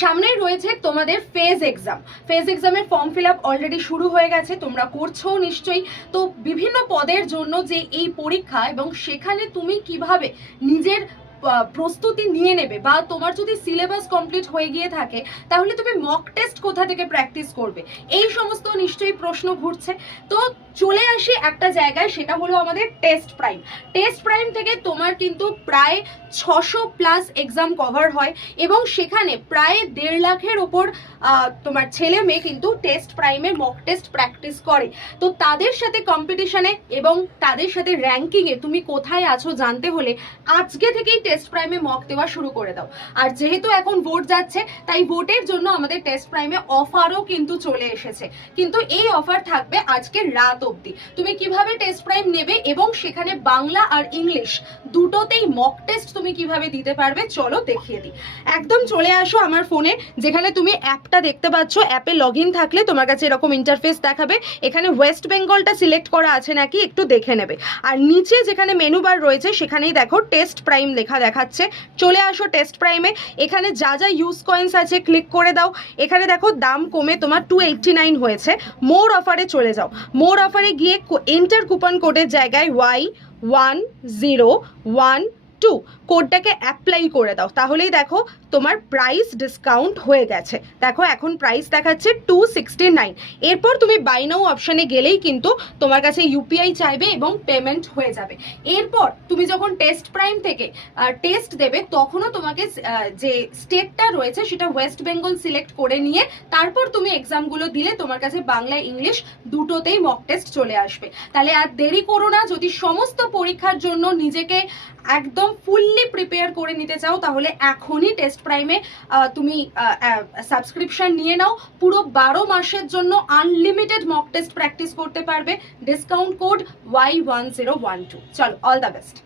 সামনেই রয়েছে তোমাদের ফেজ এক্সামের ফর্ম ফিল আপ অলরেডি শুরু হয়ে গেছে, তোমরা করছো নিশ্চয়ই। তো বিভিন্ন পদের জন্য যে এই পরীক্ষা এবং সেখানে তুমি কিভাবে নিজের প্রস্তুতি নিয়ে নেবে, বা তোমার যদি সিলেবাস কমপ্লিট হয়ে গিয়ে থাকে তাহলে তুমি মক টেস্ট কোথা থেকে প্র্যাকটিস করবে, এই সমস্ত নিশ্চয়ই প্রশ্ন ঘুরছে। তো চলে আসি একটা জায়গায়, সেটা হলো আমাদের টেস্ট প্রাইম থেকে তোমার কিন্তু প্রায় 600+ এক্সাম কভার হয় এবং সেখানে প্রায় 1.5 লাখের ওপর তোমার ছেলে মেয়ে কিন্তু টেস্ট প্রাইমে মক টেস্ট প্র্যাকটিস করে। তো তাদের সাথে কম্পিটিশনে এবং তাদের সাথে র্যাঙ্কিংয়ে তুমি কোথায় আছো জানতে হলে আজকে থেকেই টেস্ট প্রাইমে মক দেওয়া শুরু করে দাও। আর যেহেতু এখন ভোট যাচ্ছে, তাই ভোটের জন্য আমাদের টেস্ট প্রাইমে অফারও কিন্তু চলে এসেছে, কিন্তু এই অফার থাকবে আজকে রাত অবধি। তুমি কিভাবে টেস্ট প্রাইম নেবে এবং সেখানে বাংলা আর ইংলিশ দুটোতেই মক টেস্ট তুমি কিভাবে দিতে পারবে চলো দেখিয়ে দিই। একদম চলে আসো আমার ফোনে, যেখানে তুমি অ্যাপটা দেখতে পাচ্ছ। অ্যাপে লগ ইন থাকলে তোমার কাছে এরকম ইন্টারফেস দেখাবে। এখানে ওয়েস্ট বেঙ্গলটা সিলেক্ট করা আছে নাকি একটু দেখে নেবে। আর নিচে যেখানে মেনু বার রয়েছে সেখানেই দেখো টেস্ট প্রাইম লেখা দেখাচ্ছে। চলে আসো টেস্ট প্রাইমে। এখানে যা যা ইউজ কয়েন্স আছে ক্লিক করে দাও। এখানে দেখো দাম কমে তোমার 289 হয়েছে। মোর অফারে চলে যাও। মোর অফারে গিয়ে এন্টার কুপন কোডের জায়গায় Y1012 কোডটাকে অ্যাপ্লাই করে দাও, তাহলেই দেখো তোমার প্রাইস ডিসকাউন্ট হয়ে গেছে। দেখো এখন প্রাইস দেখাচ্ছে 269। এরপর তুমি বাই নাও অপশানে গেলেই কিন্তু তোমার কাছে ইউপিআই চাইবে এবং পেমেন্ট হয়ে যাবে। এরপর তুমি যখন টেস্ট প্রাইম থেকে টেস্ট দেবে তখনও তোমাকে যে স্টেটটা রয়েছে সেটা ওয়েস্ট বেঙ্গল সিলেক্ট করে নিয়ে তারপর তুমি এক্সামগুলো দিলে তোমার কাছে বাংলা ইংলিশ দুটোতেই মক টেস্ট চলে আসবে। তাহলে আর দেরি করো না। যদি সমস্ত পরীক্ষার জন্য নিজেকে একদম ফুললি প্রিপেয়ার করে নিতে চাও তাহলে এখনই টেস্ট প্রাইমে তুমি সাবস্ক্রিপশন নিয়ে নাও। পুরো 12 মাসের জন্য আনলিমিটেড মক টেস্ট প্র্যাকটিস করতে পারবে। Discount code Y1012। চলো, অল দ্য বেস্ট।